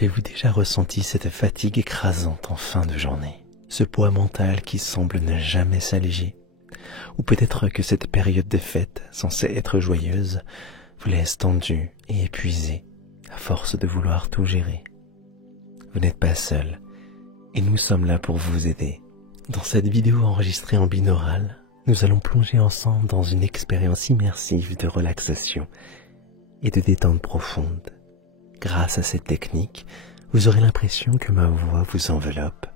Avez-vous déjà ressenti cette fatigue écrasante en fin de journée? Ce poids mental qui semble ne jamais s'alléger? Ou peut-être que cette période de fête, censée être joyeuse, vous laisse tendu et épuisé, à force de vouloir tout gérer. Vous n'êtes pas seul, et nous sommes là pour vous aider. Dans cette vidéo enregistrée en binaural, nous allons plonger ensemble dans une expérience immersive de relaxation et de détente profonde. Grâce à cette technique, vous aurez l'impression que ma voix vous enveloppe,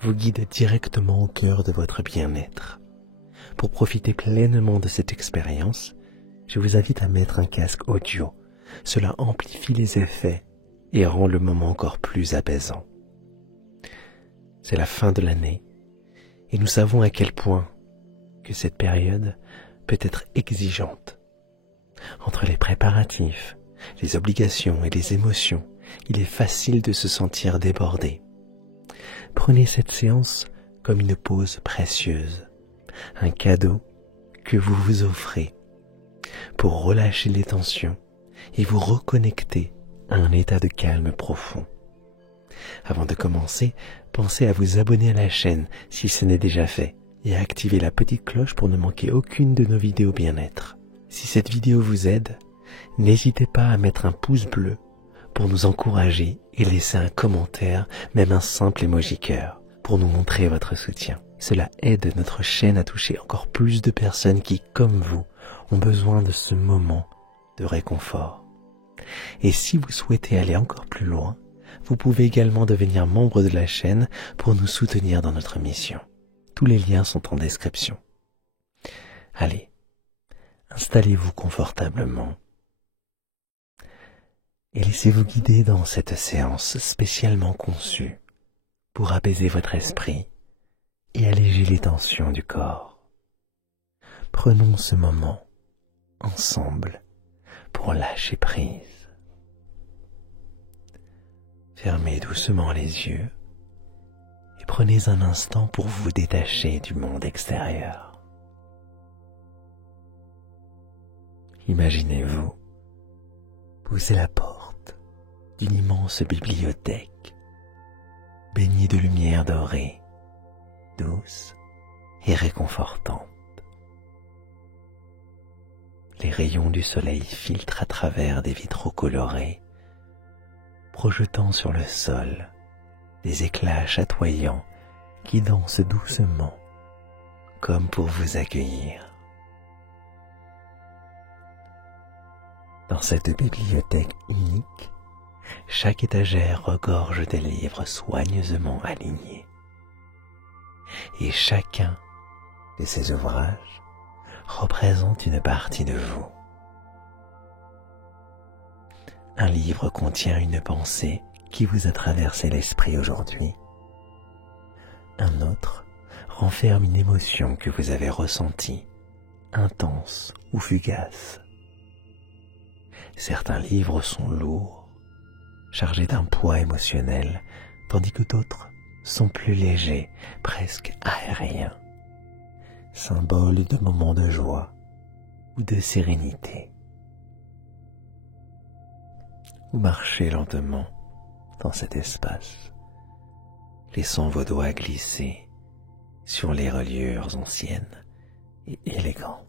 vous guide directement au cœur de votre bien-être. Pour profiter pleinement de cette expérience, je vous invite à mettre un casque audio. Cela amplifie les effets et rend le moment encore plus apaisant. C'est la fin de l'année et nous savons à quel point que cette période peut être exigeante. Entre les préparatifs, les obligations et les émotions, il est facile de se sentir débordé. Prenez cette séance comme une pause précieuse, un cadeau que vous vous offrez pour relâcher les tensions et vous reconnecter à un état de calme profond. Avant de commencer, pensez à vous abonner à la chaîne si ce n'est déjà fait et à activer la petite cloche pour ne manquer aucune de nos vidéos bien-être. Si cette vidéo vous aide, n'hésitez pas à mettre un pouce bleu pour nous encourager et laisser un commentaire, même un simple emoji cœur, pour nous montrer votre soutien. Cela aide notre chaîne à toucher encore plus de personnes qui, comme vous, ont besoin de ce moment de réconfort. Et si vous souhaitez aller encore plus loin, vous pouvez également devenir membre de la chaîne pour nous soutenir dans notre mission. Tous les liens sont en description. Allez, installez-vous confortablement et laissez-vous guider dans cette séance spécialement conçue pour apaiser votre esprit et alléger les tensions du corps. Prenons ce moment ensemble pour lâcher prise. Fermez doucement les yeux et prenez un instant pour vous détacher du monde extérieur. Imaginez-vous pousser la porte d'une immense bibliothèque baignée de lumière dorée, douce et réconfortante. Les rayons du soleil filtrent à travers des vitraux colorés, projetant sur le sol des éclats chatoyants qui dansent doucement comme pour vous accueillir. Dans cette bibliothèque unique, chaque étagère regorge de livres soigneusement alignés. Et chacun de ces ouvrages représente une partie de vous. Un livre contient une pensée qui vous a traversé l'esprit aujourd'hui. Un autre renferme une émotion que vous avez ressentie, intense ou fugace. Certains livres sont lourds, chargés d'un poids émotionnel, tandis que d'autres sont plus légers, presque aériens, symboles de moments de joie ou de sérénité. Vous marchez lentement dans cet espace, laissant vos doigts glisser sur les reliures anciennes et élégantes,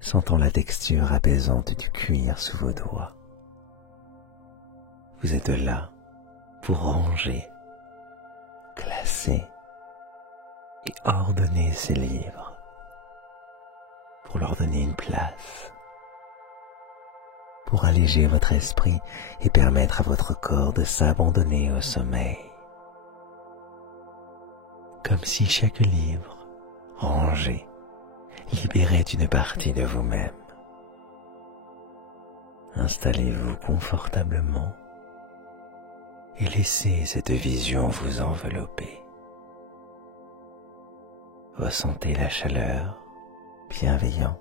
sentant la texture apaisante du cuir sous vos doigts. Vous êtes là pour ranger, classer et ordonner ces livres, pour leur donner une place, pour alléger votre esprit et permettre à votre corps de s'abandonner au sommeil. Comme si chaque livre, rangé, libérait une partie de vous-même. Installez-vous confortablement et laissez cette vision vous envelopper. Ressentez la chaleur bienveillante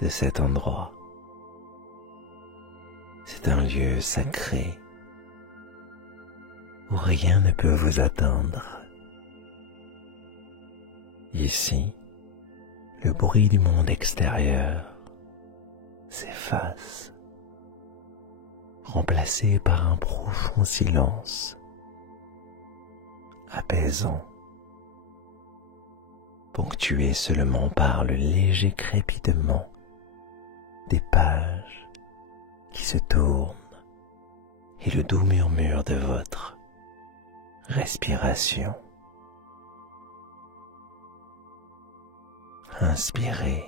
de cet endroit. C'est un lieu sacré où rien ne peut vous atteindre. Ici, le bruit du monde extérieur s'efface remplacé par un profond silence, apaisant, ponctué seulement par le léger crépitement des pages qui se tournent et le doux murmure de votre respiration. Inspirez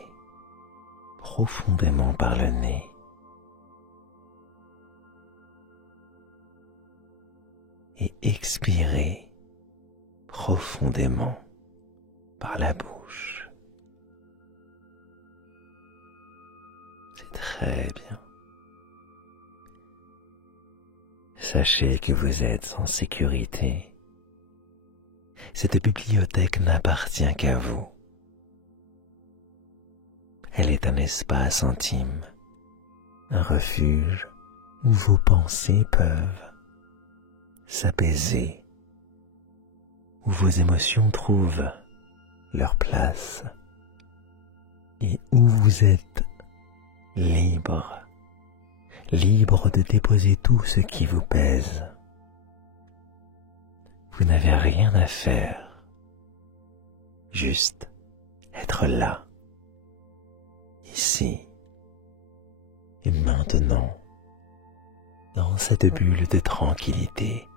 profondément par le nez. Et expirez profondément par la bouche. C'est très bien. Sachez que vous êtes en sécurité. Cette bibliothèque n'appartient qu'à vous. Elle est un espace intime, un refuge où vos pensées peuvent s'apaiser, où vos émotions trouvent leur place et où vous êtes libre, libre de déposer tout ce qui vous pèse. Vous n'avez rien à faire, juste être là, ici et maintenant, dans cette bulle de tranquillité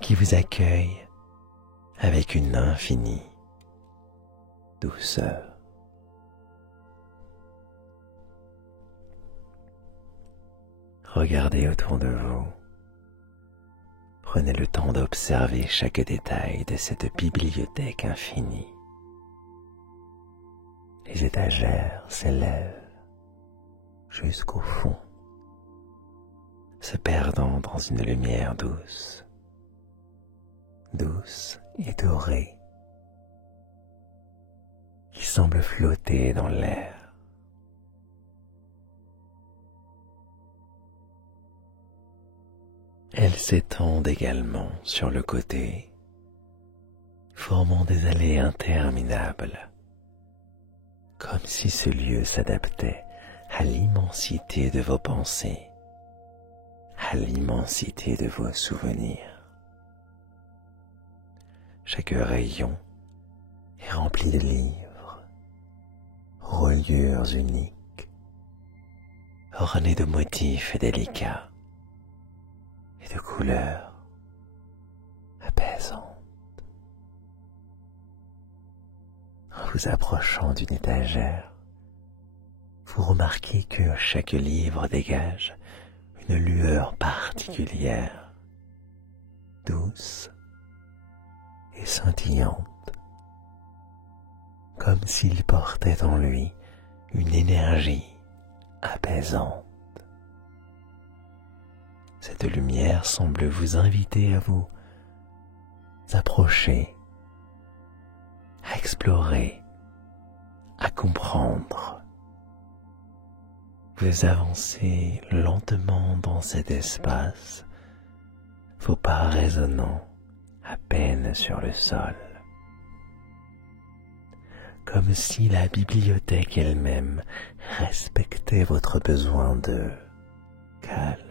qui vous accueille avec une infinie douceur. Regardez autour de vous. Prenez le temps d'observer chaque détail de cette bibliothèque infinie. Les étagères s'élèvent jusqu'au fond, se perdant dans une lumière douce, douce et dorée, qui semble flotter dans l'air. Elles s'étendent également sur le côté, formant des allées interminables, comme si ce lieu s'adaptait à l'immensité de vos pensées, à l'immensité de vos souvenirs. Chaque rayon est rempli de livres, reliures uniques, ornés de motifs délicats et de couleurs apaisantes. En vous approchant d'une étagère, vous remarquez que chaque livre dégage une lueur particulière, douce et scintillante, comme s'il portait en lui une énergie apaisante. Cette lumière semble vous inviter à vous approcher, à explorer, à comprendre. Vous avancez lentement dans cet espace, vos pas résonnant à peine sur le sol, comme si la bibliothèque elle-même respectait votre besoin de calme.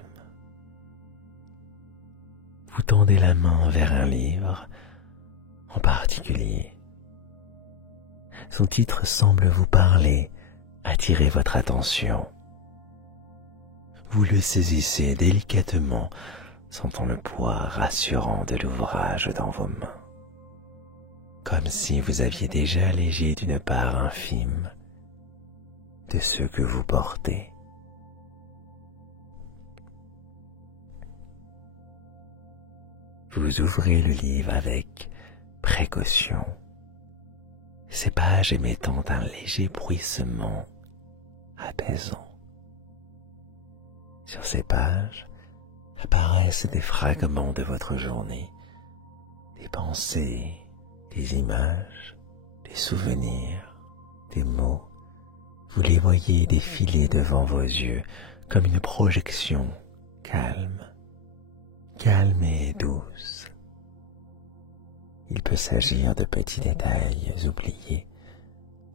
Vous tendez la main vers un livre en particulier. Son titre semble vous parler, attirer votre attention. Vous le saisissez délicatement, sentant le poids rassurant de l'ouvrage dans vos mains, comme si vous aviez déjà allégé d'une part infime de ce que vous portez. Vous ouvrez le livre avec précaution, ces pages émettant un léger bruissement apaisant. Sur ces pages apparaissent des fragments de votre journée, des pensées, des images, des souvenirs, des mots. Vous les voyez défiler devant vos yeux comme une projection calme et douce. Il peut s'agir de petits détails oubliés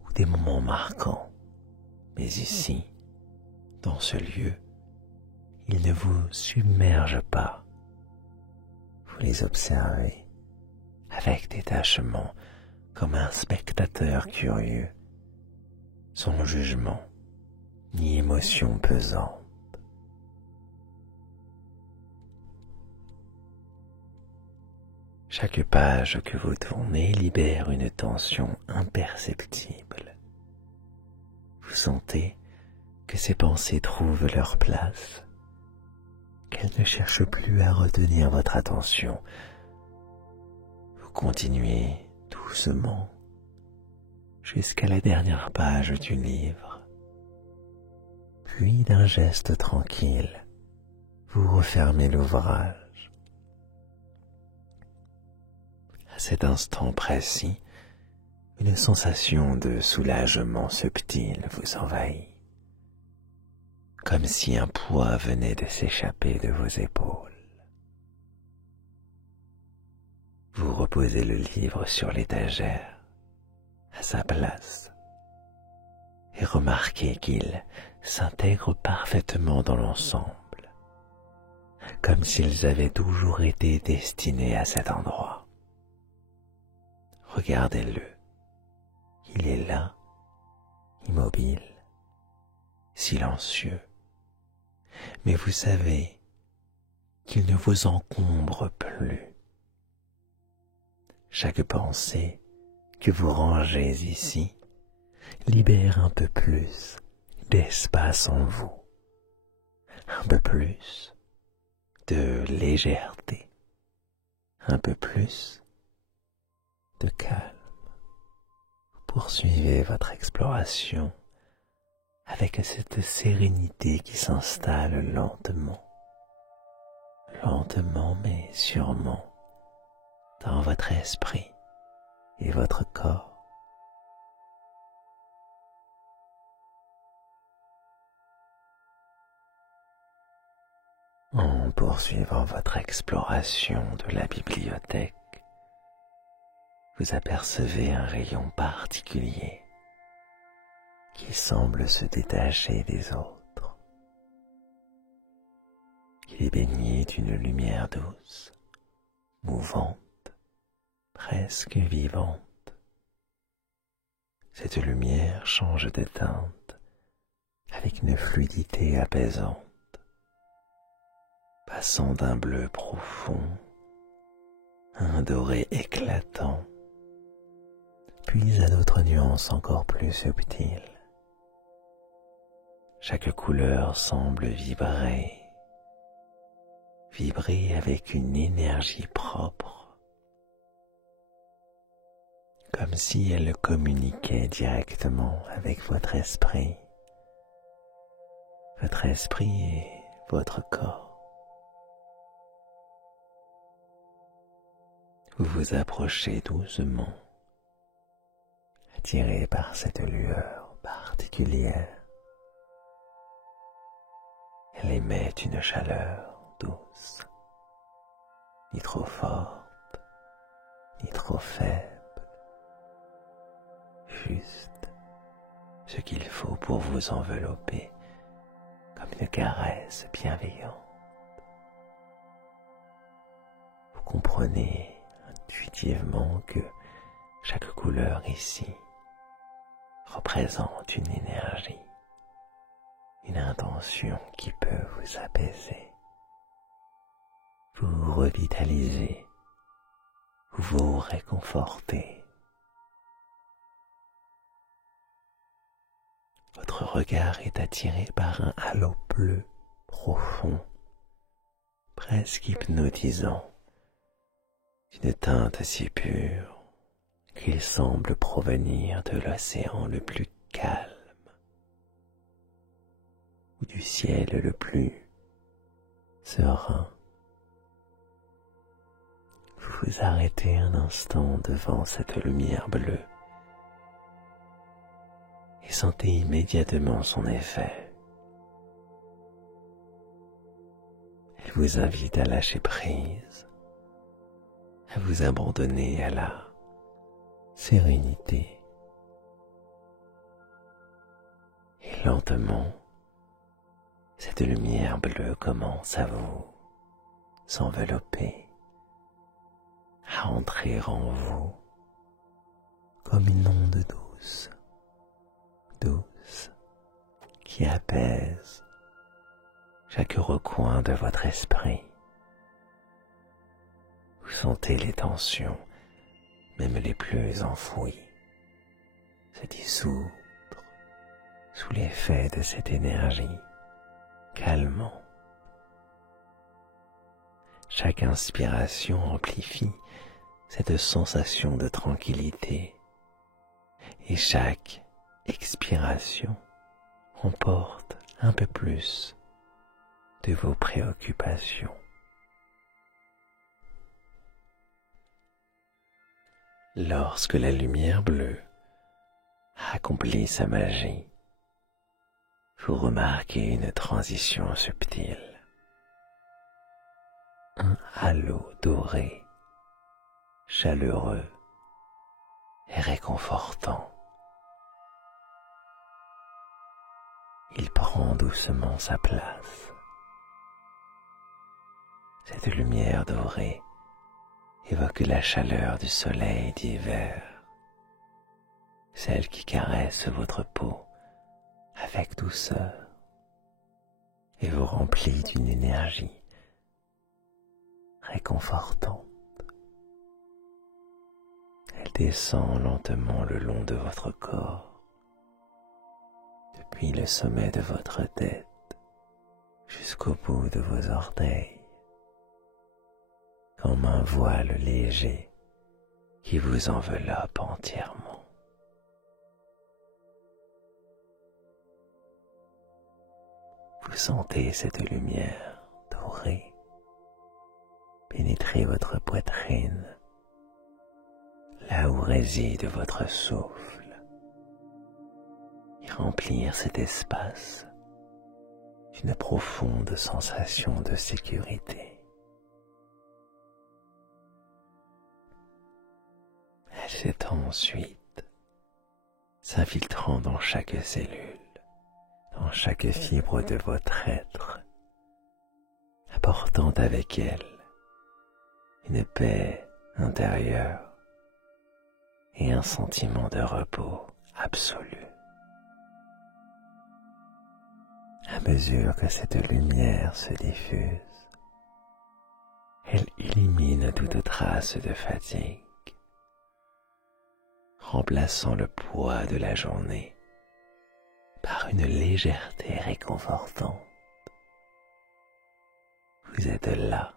ou des moments marquants, mais ici, dans ce lieu, Ils ne vous submergent pas. Vous les observez avec détachement comme un spectateur curieux, sans jugement ni émotion pesante. Chaque page que vous tournez libère une tension imperceptible. Vous sentez que ces pensées trouvent leur place, qu'elles ne cherchent plus à retenir votre attention. Vous continuez doucement jusqu'à la dernière page du livre. Puis d'un geste tranquille, vous refermez l'ouvrage. À cet instant précis, une sensation de soulagement subtil vous envahit, comme si un poids venait de s'échapper de vos épaules. Vous reposez le livre sur l'étagère, à sa place, et remarquez qu'il s'intègre parfaitement dans l'ensemble, comme s'ils avaient toujours été destinés à cet endroit. Regardez-le, il est là, immobile, silencieux, mais vous savez qu'il ne vous encombre plus. Chaque pensée que vous rangez ici libère un peu plus d'espace en vous, un peu plus de légèreté, un peu plus de calme. Poursuivez votre exploration avec cette sérénité qui s'installe lentement, lentement mais sûrement dans votre esprit et votre corps. En poursuivant votre exploration de la bibliothèque, vous apercevez un rayon particulier qui semble se détacher des autres. Il est baigné d'une lumière douce, mouvante, presque vivante. Cette lumière change de teinte avec une fluidité apaisante, passant d'un bleu profond à un doré éclatant, puis à d'autres nuances encore plus subtiles. Chaque couleur semble vibrer avec une énergie propre, comme si elle communiquait directement avec votre esprit et votre corps. Vous vous approchez doucement, attiré par cette lueur particulière. Elle émet une chaleur douce, ni trop forte, ni trop faible, juste ce qu'il faut pour vous envelopper comme une caresse bienveillante. Vous comprenez intuitivement que chaque couleur ici représente une énergie, une intention qui peut vous apaiser, vous revitaliser, vous réconforter. Votre regard est attiré par un halo bleu profond, presque hypnotisant, d'une teinte si pure qu'il semble provenir de l'océan le plus calme ou du ciel le plus serein. Vous vous arrêtez un instant devant cette lumière bleue et sentez immédiatement son effet. Elle vous invite à lâcher prise, à vous abandonner à la sérénité. Et lentement, cette lumière bleue commence à vous s'envelopper, à entrer en vous comme une onde douce, qui apaise chaque recoin de votre esprit. Vous sentez les tensions, même les plus enfouies, se dissoudre sous l'effet de cette énergie calmante. Chaque inspiration amplifie cette sensation de tranquillité et chaque expiration emporte un peu plus de vos préoccupations. Lorsque la lumière bleue a accompli sa magie, vous remarquez une transition subtile. Un halo doré, chaleureux et réconfortant. Il prend doucement sa place. Cette lumière dorée évoque la chaleur du soleil d'hiver, celle qui caresse votre peau avec douceur et vous remplit d'une énergie réconfortante. Elle descend lentement le long de votre corps, depuis le sommet de votre tête jusqu'au bout de vos orteils, comme un voile léger qui vous enveloppe entièrement. Vous sentez cette lumière dorée pénétrer votre poitrine, là où réside votre souffle, et remplir cet espace d'une profonde sensation de sécurité. Elle s'étend ensuite, s'infiltrant dans chaque cellule, dans chaque fibre de votre être, apportant avec elle une paix intérieure et un sentiment de repos absolu. À mesure que cette lumière se diffuse, elle élimine toute trace de fatigue, remplaçant le poids de la journée par une légèreté réconfortante. Vous êtes là,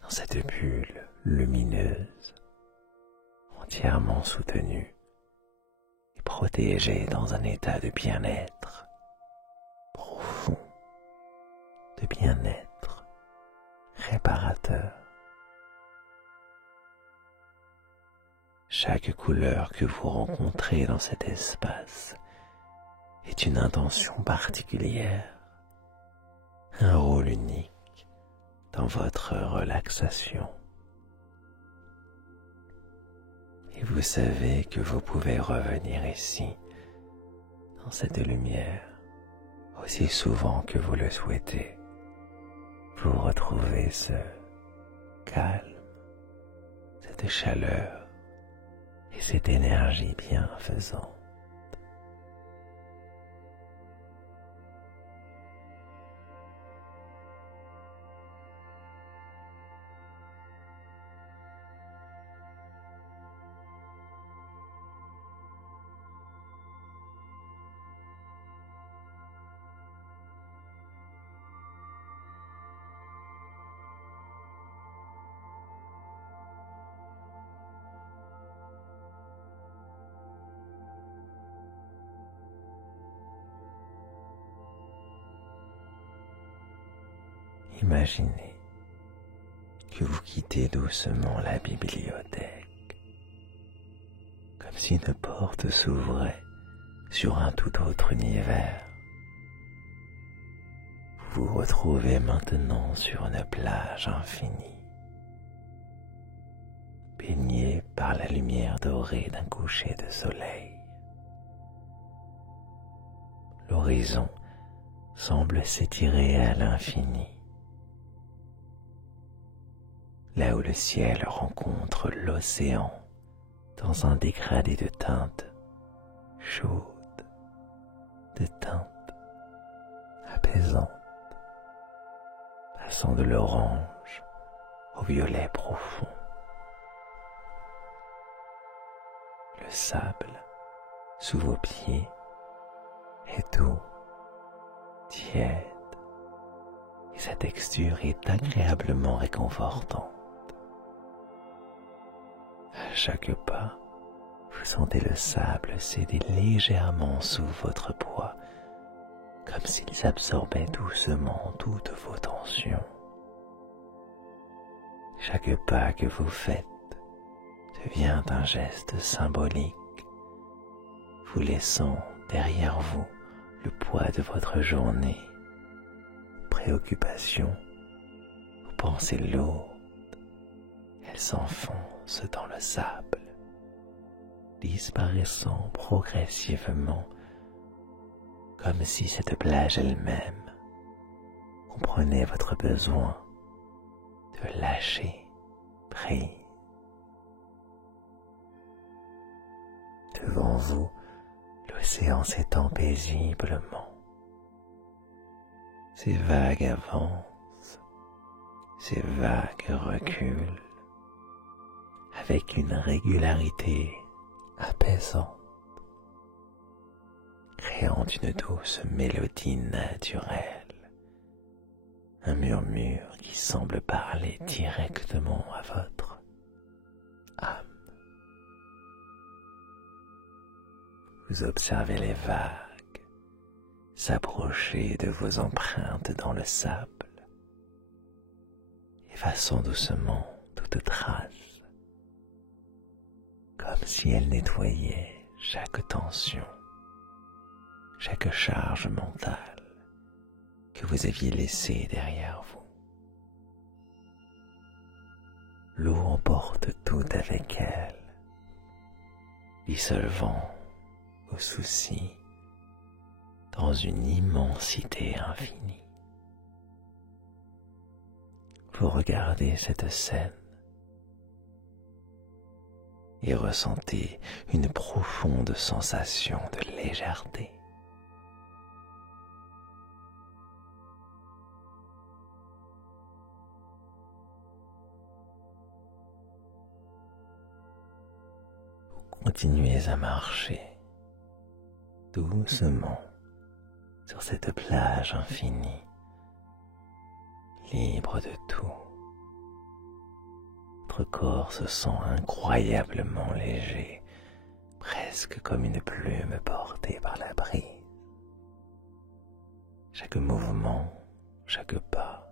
dans cette bulle lumineuse, entièrement soutenue et protégée dans un état de bien-être profond, de bien-être réparateur. Chaque couleur que vous rencontrez dans cet espace est une intention particulière, un rôle unique dans votre relaxation. Et vous savez que vous pouvez revenir ici, dans cette lumière, aussi souvent que vous le souhaitez, pour retrouver ce calme, cette chaleur et cette énergie bienfaisante. Imaginez que vous quittez doucement la bibliothèque, comme si une porte s'ouvrait sur un tout autre univers. Vous vous retrouvez maintenant sur une plage infinie, baignée par la lumière dorée d'un coucher de soleil. L'horizon semble s'étirer à l'infini, là où le ciel rencontre l'océan dans un dégradé de teintes chaudes, de teintes apaisantes, passant de l'orange au violet profond. Le sable sous vos pieds est doux, tiède, et sa texture est agréablement réconfortante. À chaque pas, vous sentez le sable céder légèrement sous votre poids, comme s'ils absorbaient doucement toutes vos tensions. Chaque pas que vous faites devient un geste symbolique, vous laissant derrière vous le poids de votre journée, préoccupations ou pensées lourdes. Elles s'enfoncent dans le sable, disparaissant progressivement, comme si cette plage elle-même comprenait votre besoin de lâcher prise. Devant vous, l'océan s'étend paisiblement. Ces vagues avancent, ces vagues reculent, avec une régularité apaisante, créant une douce mélodie naturelle, un murmure qui semble parler directement à votre âme. Vous observez les vagues s'approcher de vos empreintes dans le sable, effaçant doucement toute trace, comme si elles nettoyaient chaque tension, chaque charge mentale que vous aviez laissée derrière vous. L'eau emporte tout avec elle, dissolvant vos soucis dans une immensité infinie. Vous regardez cette scène et ressentez une profonde sensation de légèreté. Vous continuez à marcher doucement sur cette plage infinie, libre de tout. Votre corps se sent incroyablement léger, presque comme une plume portée par la brise. Chaque mouvement, chaque pas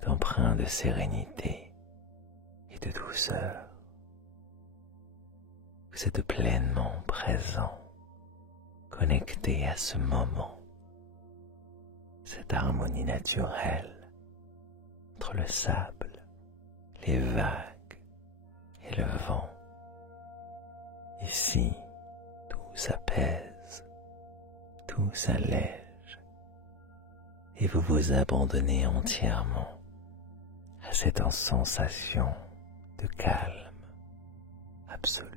est empreint de sérénité et de douceur. Vous êtes pleinement présent, connecté à ce moment, cette harmonie naturelle entre le sable, les vagues et le vent. Ici, tout s'apaise, tout s'allège, et vous vous abandonnez entièrement à cette sensation de calme absolu.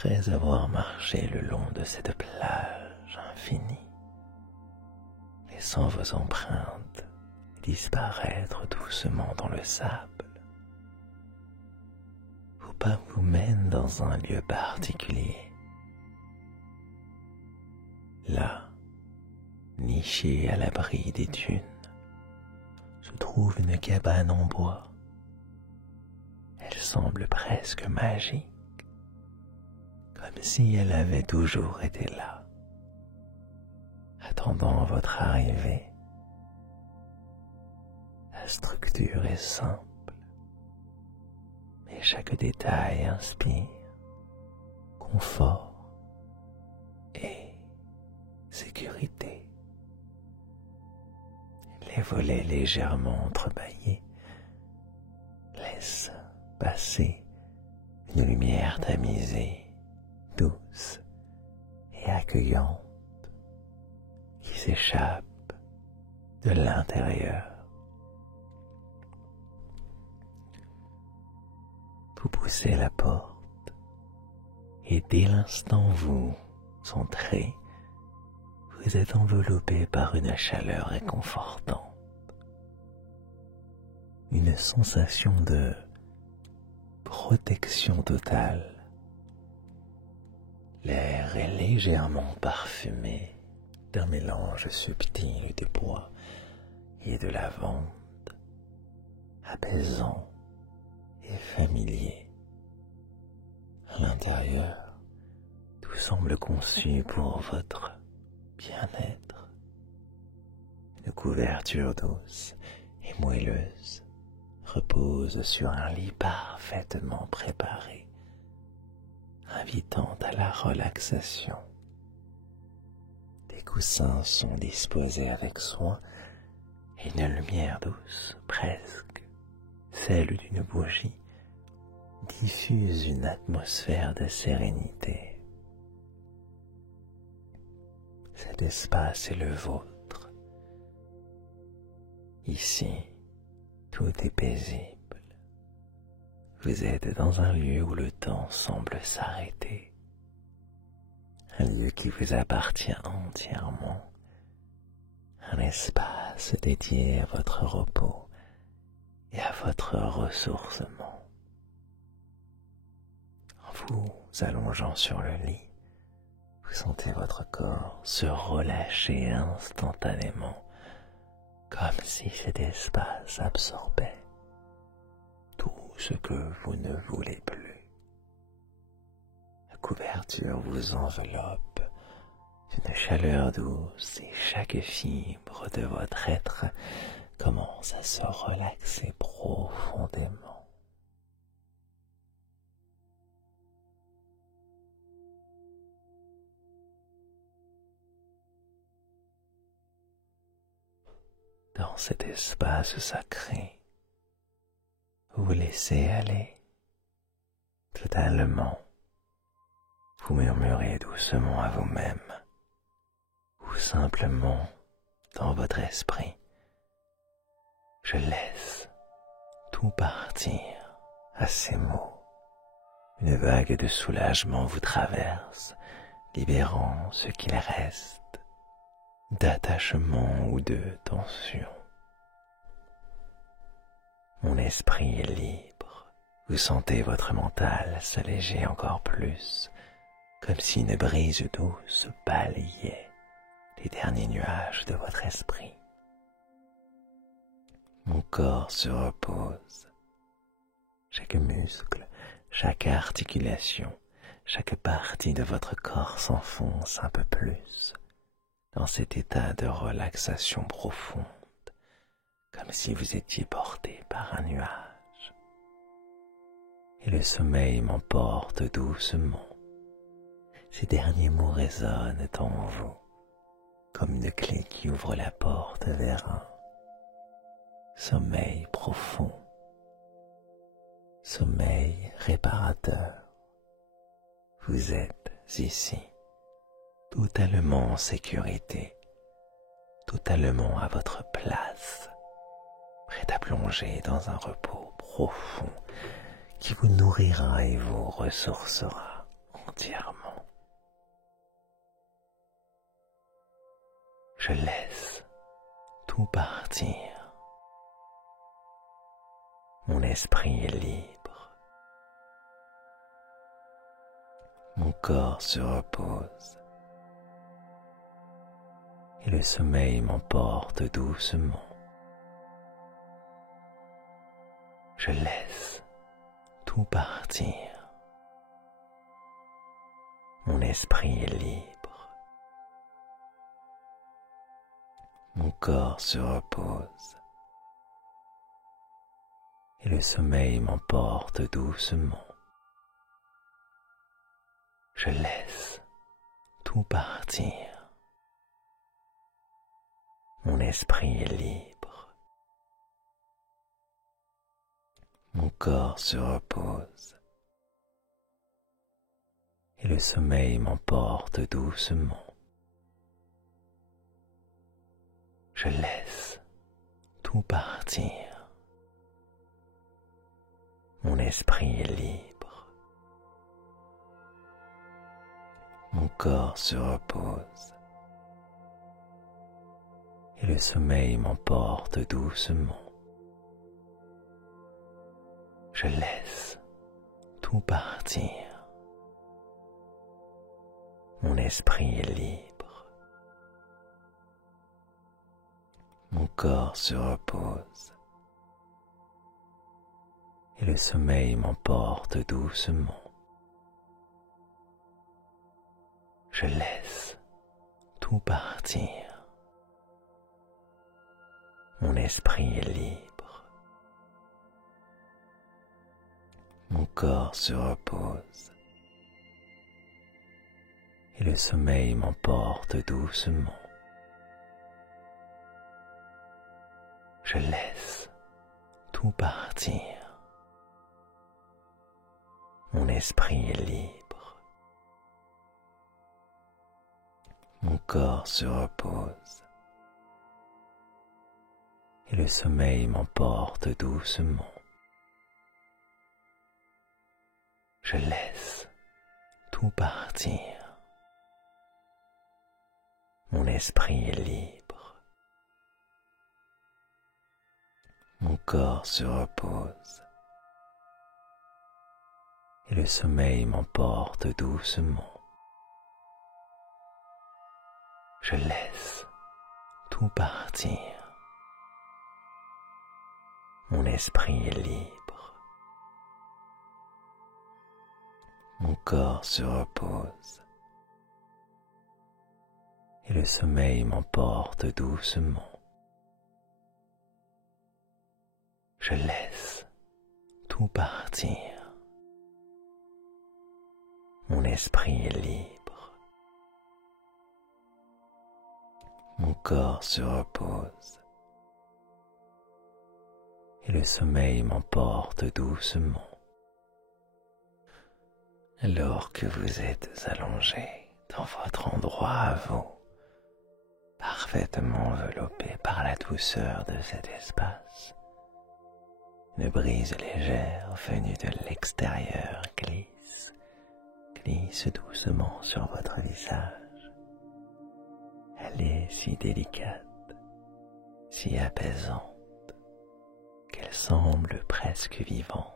Après avoir marché le long de cette plage infinie, laissant vos empreintes disparaître doucement dans le sable, vos pas vous mènent dans un lieu particulier. Là, nichée à l'abri des dunes, se trouve une cabane en bois. semble presque magique, comme si elle avait toujours été là, attendant votre arrivée. La structure est simple, mais chaque détail inspire confort et sécurité. Les volets légèrement entrebâillés laissent passer une lumière tamisée, douce et accueillante qui s'échappe de l'intérieur. Vous poussez la porte et dès l'instant où vous entrez, vous êtes enveloppé par une chaleur réconfortante, une sensation de protection totale. L'air est légèrement parfumé d'un mélange subtil de bois et de lavande, apaisant et familier. À l'intérieur, tout semble conçu pour votre bien-être. Une couverture douce et moelleuse repose sur un lit parfaitement préparé, invitant à la relaxation. Des coussins sont disposés avec soin et une lumière douce, presque celle d'une bougie, diffuse une atmosphère de sérénité. Cet espace est le vôtre. Ici, tout est paisible. Vous êtes dans un lieu où le temps semble s'arrêter. Un lieu qui vous appartient entièrement. Un espace dédié à votre repos et à votre ressourcement. En vous allongeant sur le lit, vous sentez votre corps se relâcher instantanément, comme si cet espace absorbait tout ce que vous ne voulez plus. La couverture vous enveloppe d'une chaleur douce et chaque fibre de votre être commence à se relaxer profondément. Dans cet espace sacré, vous vous laissez aller totalement. Vous murmurez doucement à vous-même ou simplement dans votre esprit. Je laisse tout partir à ces mots. Une vague de soulagement vous traverse, libérant ce qu'il reste d'attachement ou de tension. Mon esprit est libre. Vous sentez votre mental s'alléger encore plus, comme si une brise douce balayait les derniers nuages de votre esprit. Mon corps se repose. Chaque muscle, chaque articulation, chaque partie de votre corps s'enfonce un peu plus dans cet état de relaxation profonde, comme si vous étiez porté par un nuage. Et le sommeil m'emporte doucement. Ces derniers mots résonnent en vous, comme une clé qui ouvre la porte vers un sommeil profond, sommeil réparateur. Vous êtes ici, totalement en sécurité, totalement à votre place, prêt à plonger dans un repos profond qui vous nourrira et vous ressourcera entièrement. Je laisse tout partir. Mon esprit est libre. Mon corps se repose. Et le sommeil m'emporte doucement. Je laisse tout tout partir. Mon esprit est libre. Mon corps se repose. Et le sommeil m'emporte doucement. Je laisse tout partir. Mon esprit est libre. Mon corps se repose. Et le sommeil m'emporte doucement. Je laisse tout partir. Mon esprit est libre. Mon corps se repose. Et le sommeil m'emporte doucement. Je laisse tout partir. Mon esprit est libre. Mon corps se repose. Et le sommeil m'emporte doucement. Je laisse tout partir. Mon esprit est libre. Mon corps se repose. Et le sommeil m'emporte doucement. Je laisse tout partir. Mon esprit est libre. Mon corps se repose. Et le sommeil m'emporte doucement. Je laisse tout partir. Mon esprit est libre. Mon corps se repose. Et le sommeil m'emporte doucement. Je laisse tout partir. Mon esprit est libre. Mon corps se repose. Et le sommeil m'emporte doucement. Je laisse tout partir. Mon esprit est libre. Mon corps se repose. Et le sommeil m'emporte doucement. Alors que vous êtes allongé dans votre endroit à vous, parfaitement enveloppé par la douceur de cet espace, une brise légère venue de l'extérieur glisse doucement sur votre visage. Elle est si délicate, si apaisante, qu'elle semble presque vivante.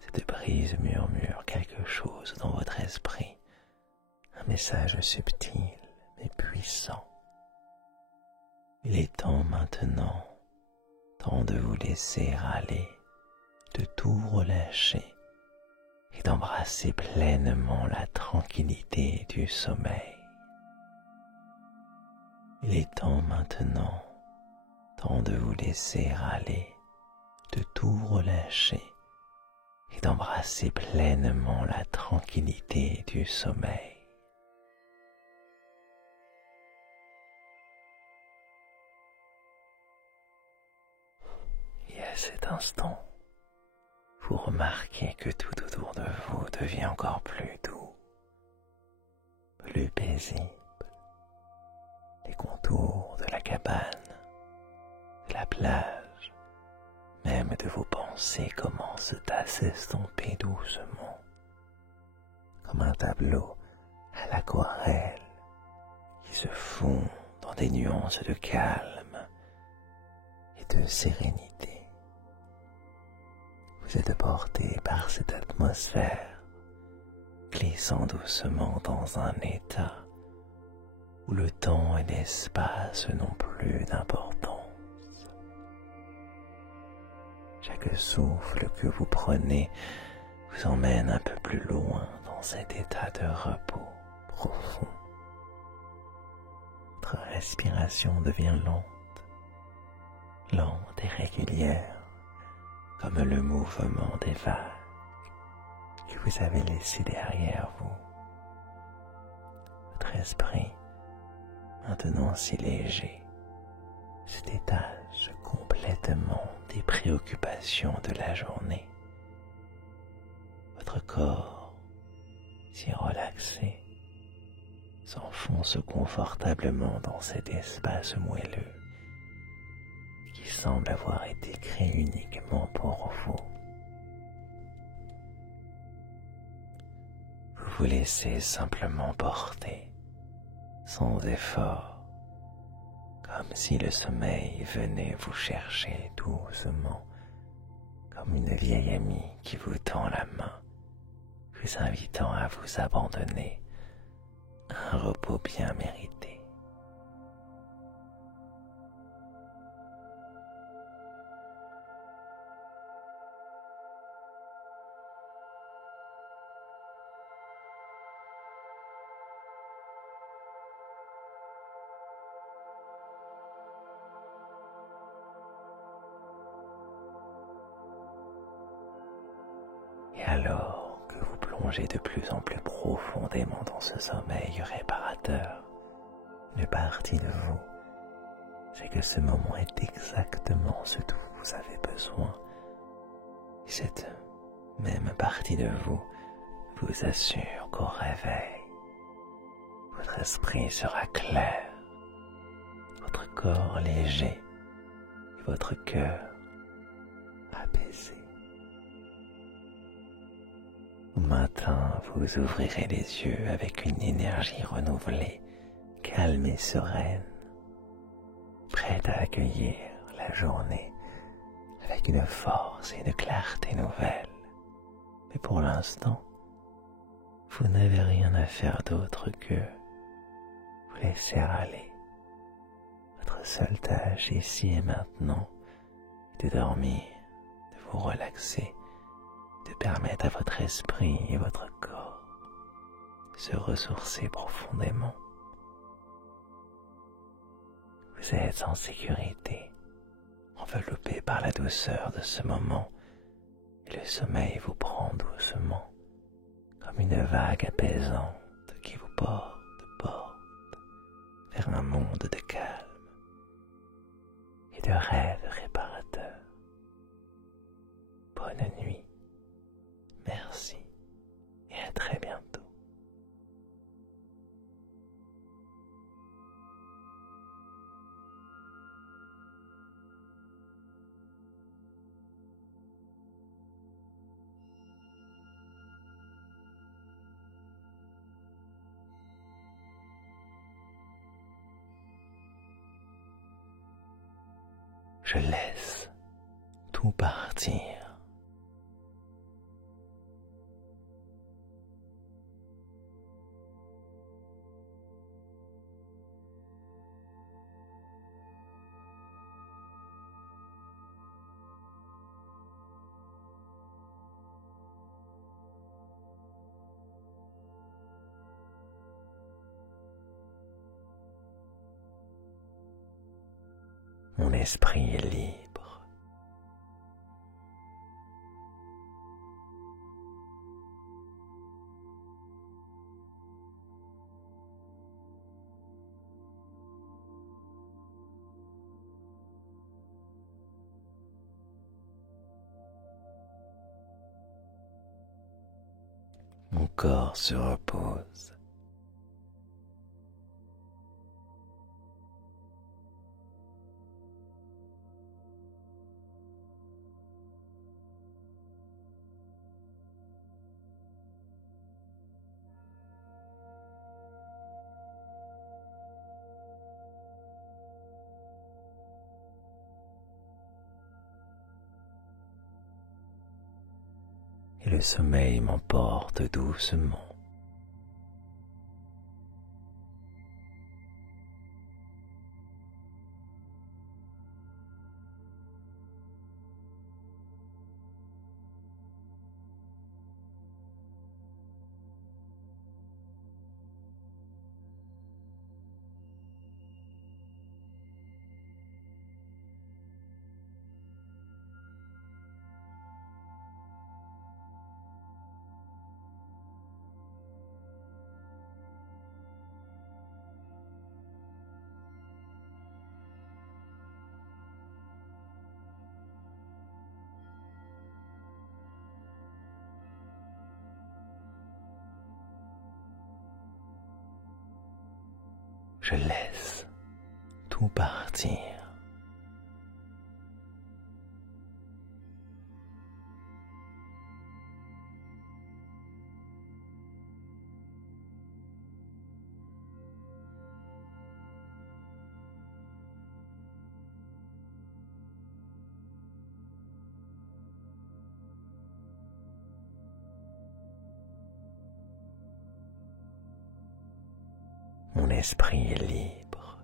Cette brise murmure quelque chose dans votre esprit, un message subtil mais puissant. Il est temps maintenant, temps de vous laisser aller, de tout relâcher et d'embrasser pleinement la tranquillité du sommeil. Il est temps maintenant, temps de vous laisser aller, de tout relâcher et d'embrasser pleinement la tranquillité du sommeil. Et à cet instant, vous remarquez que tout autour de vous devient encore plus doux, plus paisible. Les contours de la cabane, de la plage, même de vos pensées commencent à s'estomper doucement, comme un tableau à l'aquarelle qui se fond dans des nuances de calme et de sérénité. Vous êtes porté par cette atmosphère, glissant doucement dans un état où le temps et l'espace n'ont plus d'importance. Chaque souffle que vous prenez vous emmène un peu plus loin dans cet état de repos profond. Votre respiration devient lente et régulière, comme le mouvement des vagues que vous avez laissé derrière vous. Votre esprit, maintenant si léger, se détache complètement des préoccupations de la journée. Votre corps, si relaxé, s'enfonce confortablement dans cet espace moelleux qui semble avoir été créé uniquement pour vous. Vous vous laissez simplement porter, sans effort, comme si le sommeil venait vous chercher doucement, comme une vieille amie qui vous tend la main, vous invitant à vous abandonner à un repos bien mérité. Et alors que vous plongez de plus en plus profondément dans ce sommeil réparateur, une partie de vous sait que ce moment est exactement ce dont vous avez besoin. Et cette même partie de vous vous assure qu'au réveil, votre esprit sera clair, votre corps léger et votre cœur apaisé. Au matin, vous ouvrirez les yeux avec une énergie renouvelée, calme et sereine, prête à accueillir la journée avec une force et une clarté nouvelles. Mais pour l'instant, vous n'avez rien à faire d'autre que vous laisser aller. Votre seule tâche ici et maintenant est de dormir, de vous relaxer, de permettre à votre esprit et votre corps de se ressourcer profondément. Vous êtes en sécurité, enveloppé par la douceur de ce moment, et le sommeil vous prend doucement, comme une vague apaisante qui vous porte vers un monde de calme et de rêves réparateurs. Bonne nuit, merci et à très bientôt. Je laisse tout partir. Mon esprit est libre. Mon corps se repose. Et le sommeil m'emporte doucement. Je laisse tout partir. Mon esprit est libre.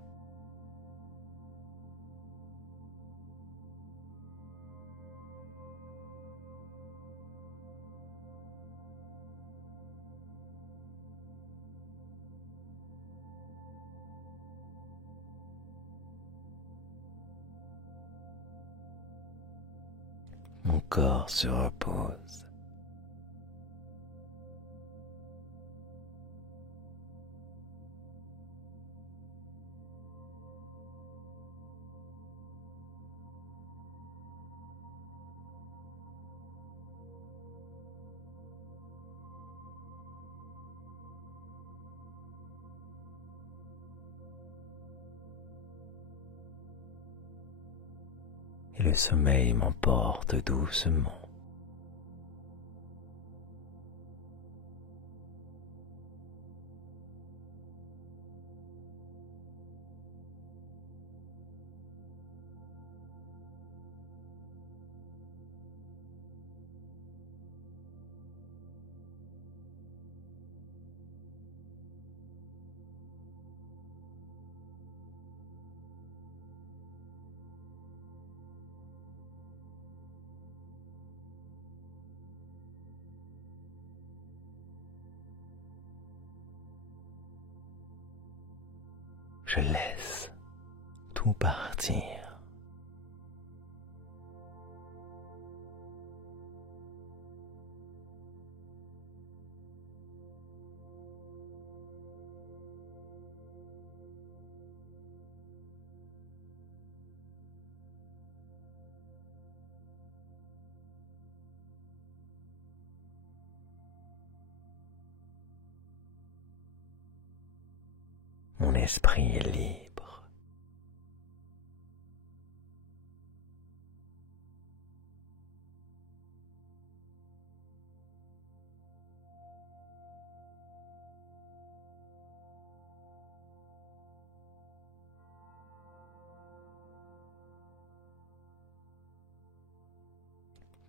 Mon corps se repose. Et le sommeil m'emporte doucement. Je laisse tout partir. Mon esprit est libre.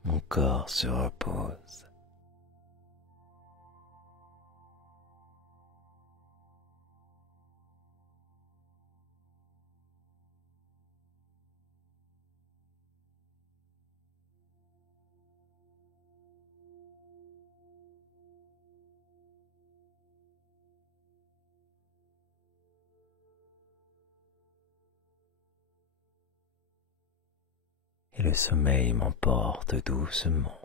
Mon corps se repose. Et le sommeil m'emporte doucement.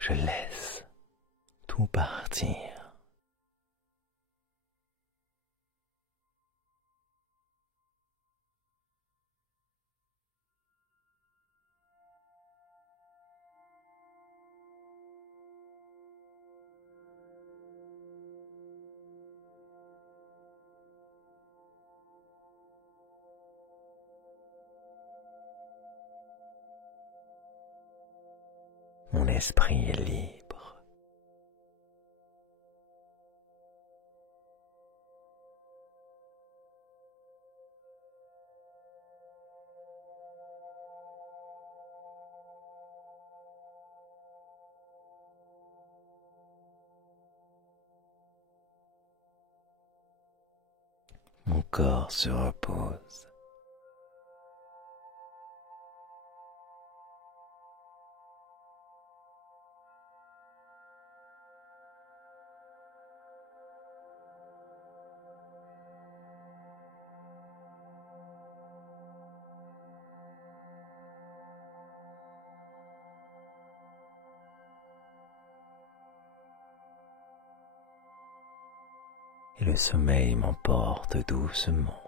Je laisse tout partir. Mon esprit est libre. Mon corps se repose. le sommeil m'emporte doucement.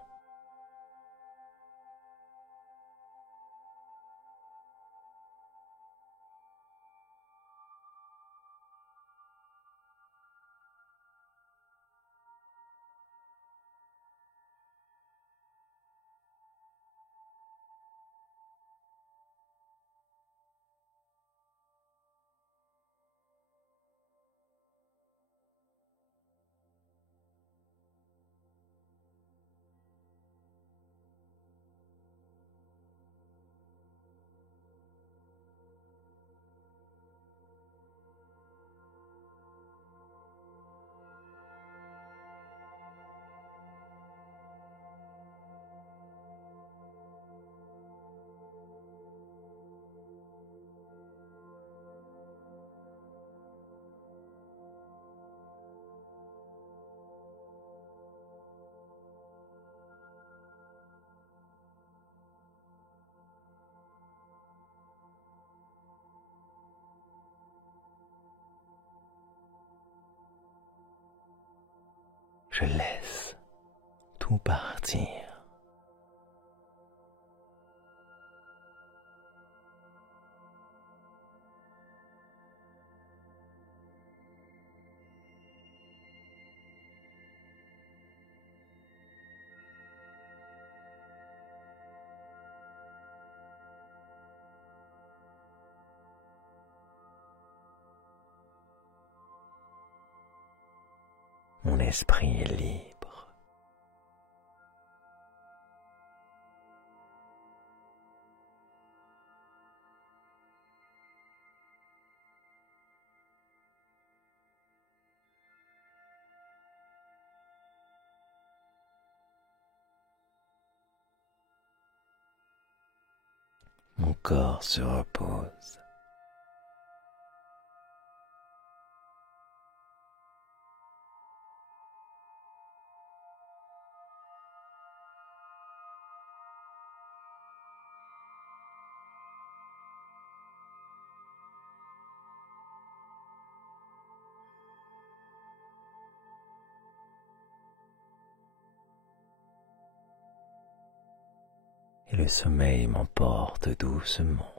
Je laisse tout partir. Mon esprit est libre. Mon corps se repose. Et le sommeil m'emporte doucement.